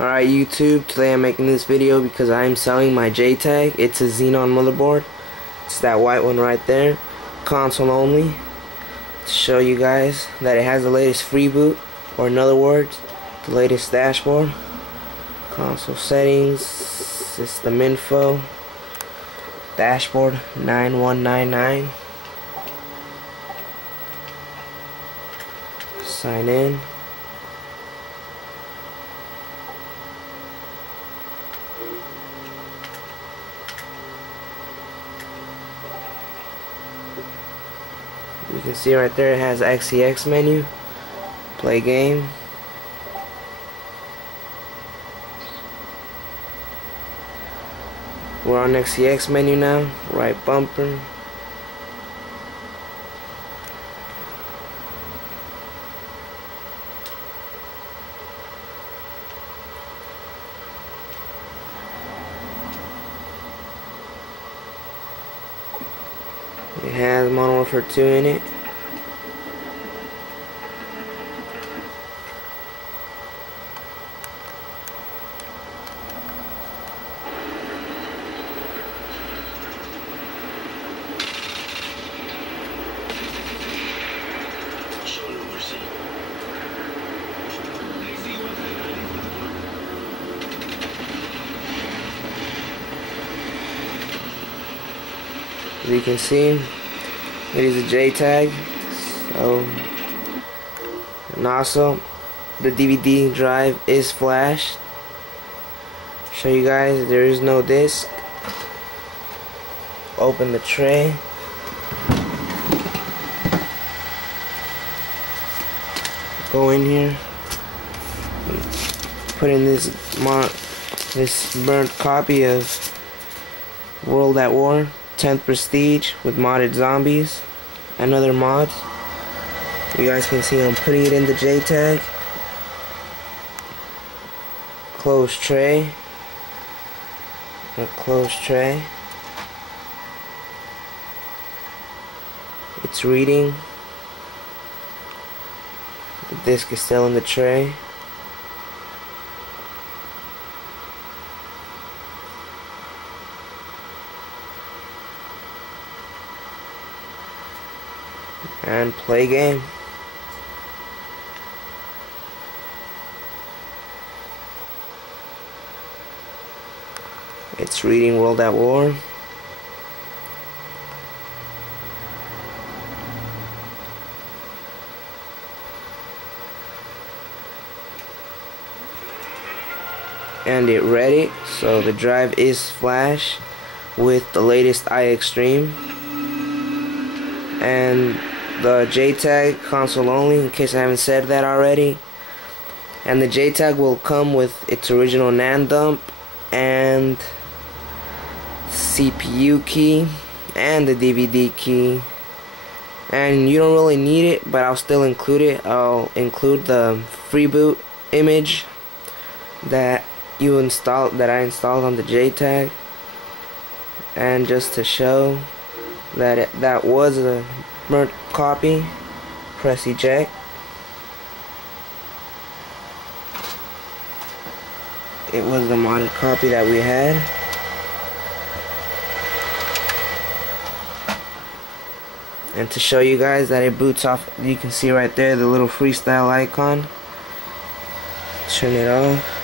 Alright YouTube, today I'm making this video because I'm selling my Jtag. It's a Xenon motherboard. It's that white one right there. Console only. To show you guys that it has the latest Freeboot, or in other words, the latest dashboard. Console settings, system info, dashboard 9199. Sign in. You can see right there it has XEX menu, play game. We're on XEX menu now, right bumper. It has Modern Warfare 2 in it. As you can see, it is a Jtag. So, and also the DVD drive is flash. Show you guys there is no disc. Open the tray. Go in here. Put in this burnt copy of World at War 10th Prestige with modded zombies and other mods. You guys can see I'm putting it in the Jtag. Close tray. A closed tray. It's reading. The disc is still in the tray. And play game. It's reading World at War. And it read it, so the drive is flash with the latest iXtreme. And the Jtag console only, in case I haven't said that already. And the Jtag will come with its original NAND dump and CPU key and the DVD key. And you don't really need it, but I'll still include it. I'll include the Freeboot image that I installed on the Jtag, and just to show that that was a burnt copy, press eject. It was the modded copy that we had. And to show you guys that it boots off, you can see right there the little freestyle icon. Turn it off.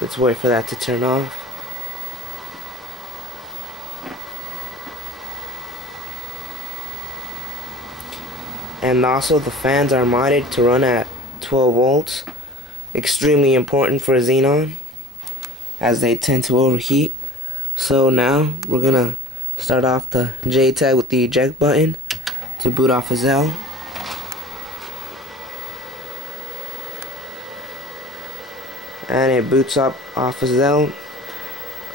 Let's wait for that to turn off. And also the fans are modded to run at 12 volts. Extremely important for Xenon, as they tend to overheat. So now we're gonna start off the Jtag with the eject button to boot off a Xell. And it boots up off a Xell.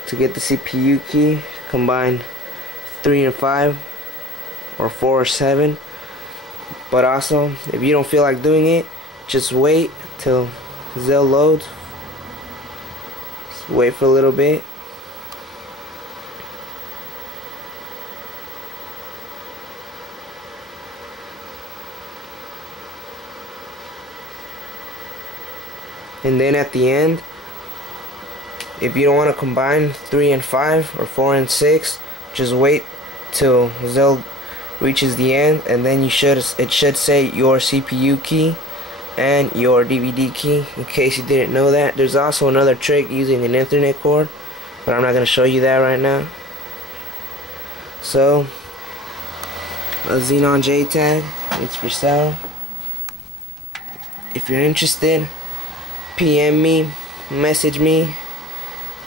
To get the CPU key, combine 3 and 5 or 4 or 7. But also, if you don't feel like doing it, just wait till Xell loads. Just wait for a little bit. And then at the end, if you don't want to combine 3 and 5 or 4 and 6, just wait till Xell reaches the end, and then it should say your CPU key and your DVD key, in case you didn't know that. There's also another trick using an Ethernet cord, but I'm not going to show you that right now. So, a Xenon Jtag, it's for sale. If you're interested, PM me, message me,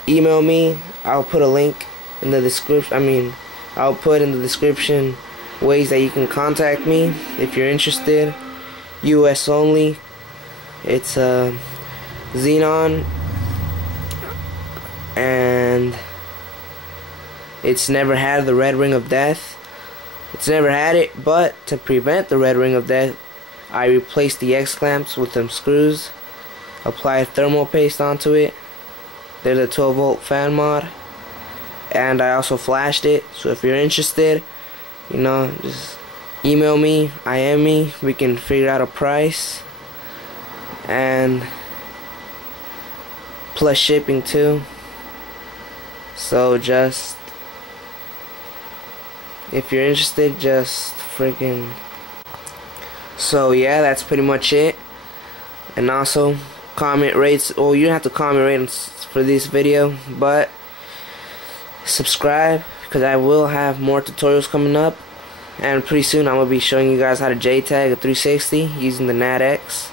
email me. I'll put a link in the description. I'll put in the description ways that you can contact me if you're interested. US only. It's a Xenon, and it's never had the red ring of death. It's never had it, but to prevent the red ring of death, I replaced the X clamps with some screws, applied thermal paste onto it. There's a 12-volt fan mod, and I also flashed it. So if you're interested, just email me, IM me, we can figure out a price, and plus shipping too. So just, if you're interested, just freaking. So yeah, that's pretty much it. And also comment, rates. Well, you don't have to comment, rates for this video, but subscribe, because I will have more tutorials coming up, and pretty soon I'm gonna be showing you guys how to JTag a 360 using the nand.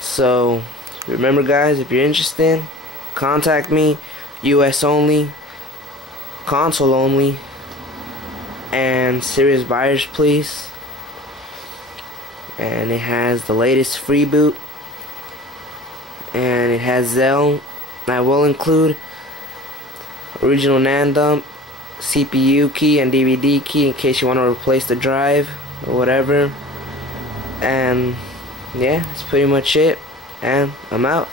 So remember, guys, if you're interested, contact me. US only, console only, and serious buyers please. And it has the latest Freeboot, and it has Xell. I will include original NAND dump, CPU key, and DVD key in case you want to replace the drive or whatever. And yeah, that's pretty much it, and I'm out.